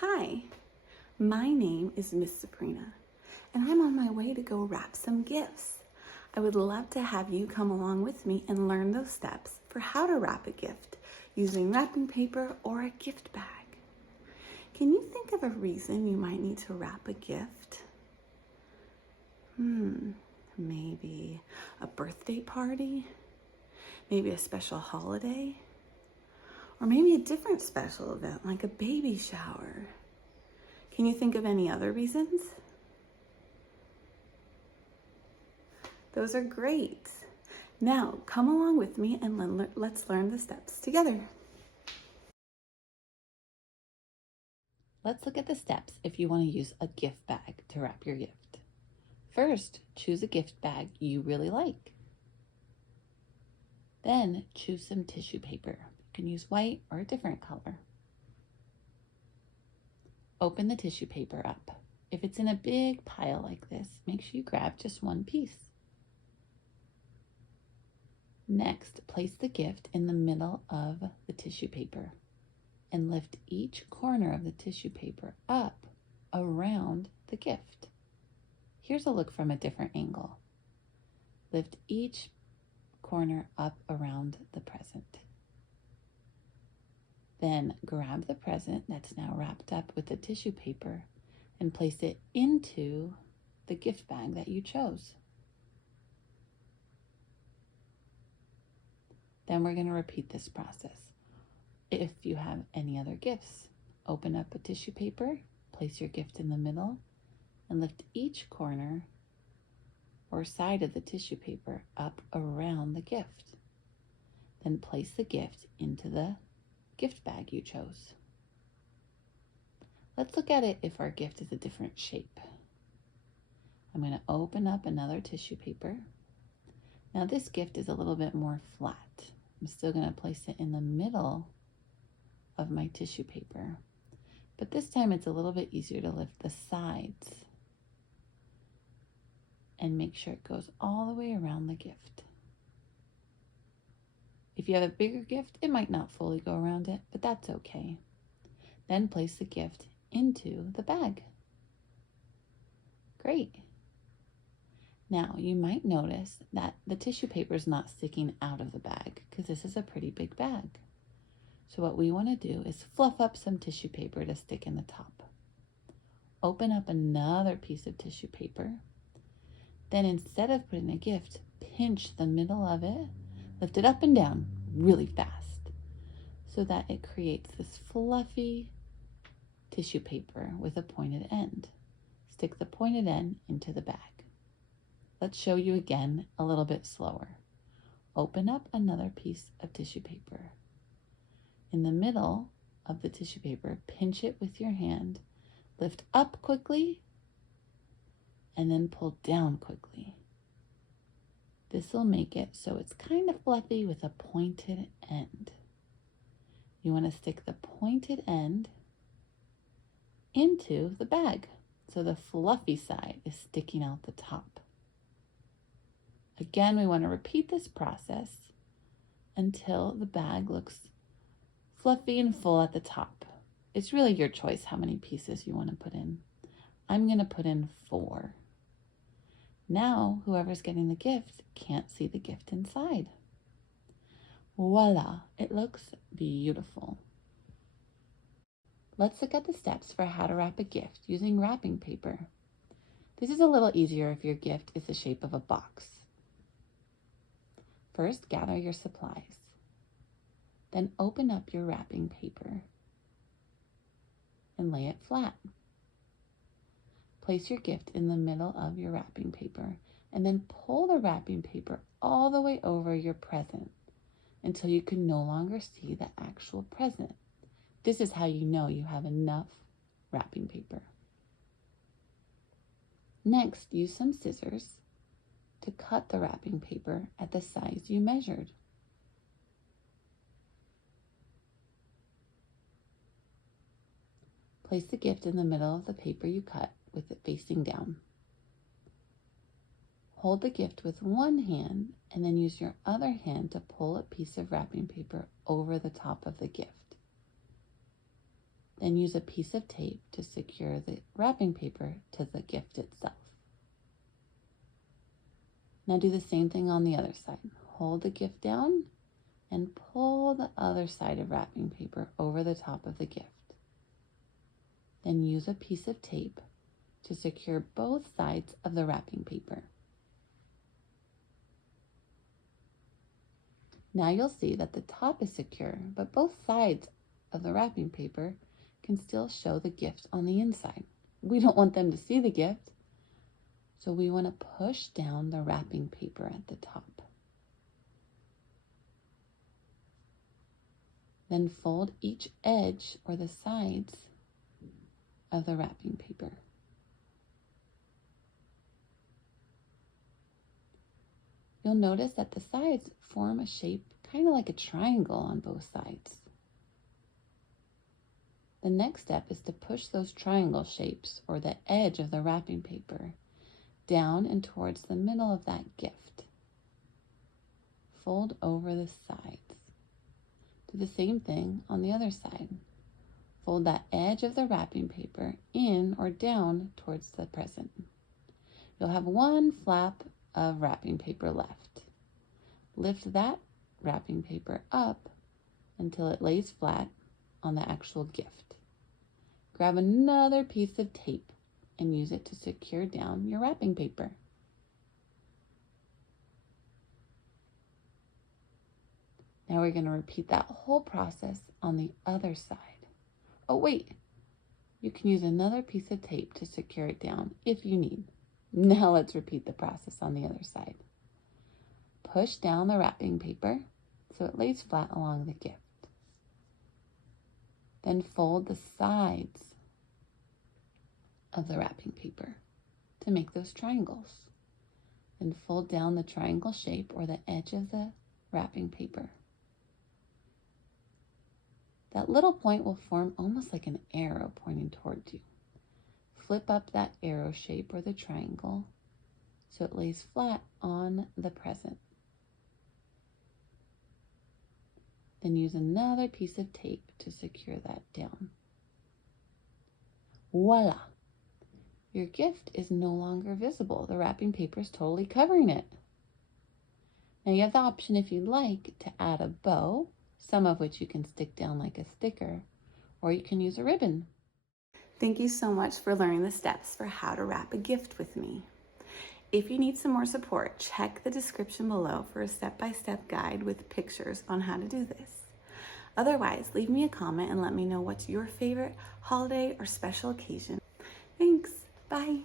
Hi, my name is Miss Sabrina, and I'm on my way to go wrap some gifts. I would love to have you come along with me and learn those steps for how to wrap a gift using wrapping paper or a gift bag. Can you think of a reason you might need to wrap a gift? Maybe a birthday party, maybe a special holiday, or maybe a different special event like a baby shower. Can you think of any other reasons? Those are great. Now, come along with me and let's learn the steps together. Let's look at the steps if you want to use a gift bag to wrap your gift. First, choose a gift bag you really like. Then choose some tissue paper. You can use white or a different color. Open the tissue paper up. If it's in a big pile like this, make sure you grab just one piece. Next, place the gift in the middle of the tissue paper and lift each corner of the tissue paper up around the gift. Here's a look from a different angle. Lift each corner up around the present. Then grab the present that's now wrapped up with the tissue paper and place it into the gift bag that you chose. Then we're going to repeat this process. If you have any other gifts, open up a tissue paper, place your gift in the middle, and lift each corner or side of the tissue paper up around the gift. Then place the gift into the gift bag you chose. Let's look at it if our gift is a different shape. I'm going to open up another tissue paper. Now this gift is a little bit more flat. I'm still going to place it in the middle of my tissue paper, but this time it's a little bit easier to lift the sides and make sure it goes all the way around the gift. If you have a bigger gift, it might not fully go around it, but that's okay. Then place the gift into the bag. Great. Now you might notice that the tissue paper is not sticking out of the bag because this is a pretty big bag. So what we want to do is fluff up some tissue paper to stick in the top. Open up another piece of tissue paper. Then instead of putting a gift, pinch the middle of it, lift it up and down really fast so that it creates this fluffy tissue paper with a pointed end. Stick the pointed end into the bag. Let's show you again a little bit slower. Open up another piece of tissue paper. In the middle of the tissue paper, pinch it with your hand, lift up quickly, and then pull down quickly. This will make it so it's kind of fluffy with a pointed end. You want to stick the pointed end into the bag so the fluffy side is sticking out the top. Again, we want to repeat this process until the bag looks fluffy and full at the top. It's really your choice how many pieces you want to put in. I'm going to put in 4. Now, whoever's getting the gift can't see the gift inside. Voila, it looks beautiful. Let's look at the steps for how to wrap a gift using wrapping paper. This is a little easier if your gift is the shape of a box. First, gather your supplies. Then open up your wrapping paper and lay it flat. Place your gift in the middle of your wrapping paper and then pull the wrapping paper all the way over your present until you can no longer see the actual present. This is how you know you have enough wrapping paper. Next, use some scissors to cut the wrapping paper at the size you measured. Place the gift in the middle of the paper you cut with it facing down. Hold the gift with one hand and then use your other hand to pull a piece of wrapping paper over the top of the gift. Then use a piece of tape to secure the wrapping paper to the gift itself. Now do the same thing on the other side. Hold the gift down and pull the other side of wrapping paper over the top of the gift. Then use a piece of tape to secure both sides of the wrapping paper. Now you'll see that the top is secure, but both sides of the wrapping paper can still show the gift on the inside. We don't want them to see the gift, so we want to push down the wrapping paper at the top. Then fold each edge or the sides of the wrapping paper. You'll notice that the sides form a shape kind of like a triangle on both sides. The next step is to push those triangle shapes or the edge of the wrapping paper down and towards the middle of that gift. Fold over the sides. Do the same thing on the other side. Fold that edge of the wrapping paper in or down towards the present. You'll have one flap of wrapping paper left. Lift that wrapping paper up until it lays flat on the actual gift. Grab another piece of tape and use it to secure down your wrapping paper. Now we're going to repeat that whole process on the other side. Oh wait, you can use another piece of tape to secure it down if you need. Now let's repeat the process on the other side. Push down the wrapping paper so it lays flat along the gift. Then fold the sides of the wrapping paper to make those triangles. Then fold down the triangle shape or the edge of the wrapping paper. That little point will form almost like an arrow pointing towards you. Flip up that arrow shape or the triangle so it lays flat on the present. Then use another piece of tape to secure that down. Voila! Your gift is no longer visible. The wrapping paper is totally covering it. Now you have the option, if you'd like, to add a bow, some of which you can stick down like a sticker, or you can use a ribbon. Thank you so much for learning the steps for how to wrap a gift with me. If you need some more support, check the description below for a step-by-step guide with pictures on how to do this. Otherwise, leave me a comment and let me know what's your favorite holiday or special occasion. Thanks. Bye.